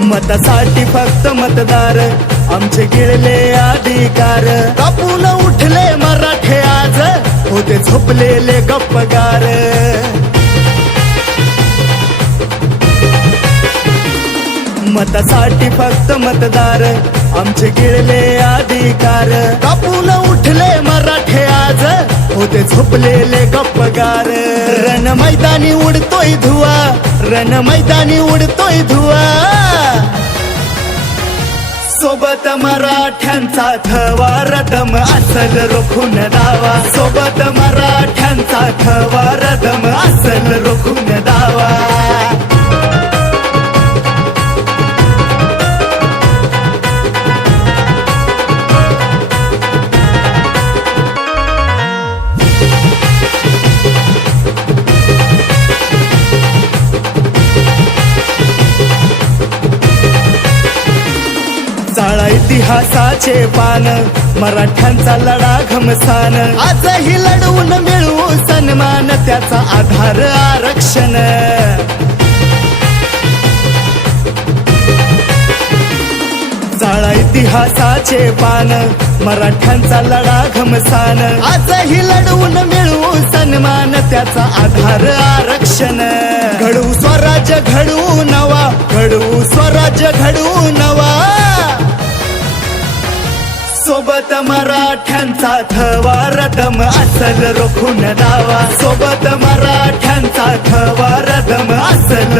मतासाठी फक्त मतदार. आमचे गिळले अधिकार. कापून उठले मराठे आज. होते झोपलेले गप्पगार. मतासाठी फक्त मतदार. आमचे गिळले अधिकार. कापून उठले मराठे आज. होते झोपलेले गप्पगार. मैदानी उडतोय धुवा. रण मैदानी उडतोय धुवा. सोबत मराठ्यांचा थवा रदम असल रोखून दावा. सोबत मराठ्यांचा थवा रदम असल रोखून चाळा इतिहासाचे पान मराठ्यांचा लढा घमसान. आजही लढवून मिळवू सन्मान त्याचा आधार आरक्षण. चाळा इतिहासाचे पान मराठ्यांचा लढा घमसान. आजही लढवून मिळवू सन्मान त्याचा आधार आरक्षण. घडवू स्वराज्य घडवू नवा. घडवू स्वराज्य घडवू सोबत मराठ्यांचा थवा रदम असल रोखून दावा सोबत मराठ्यांचा थवा रदम असल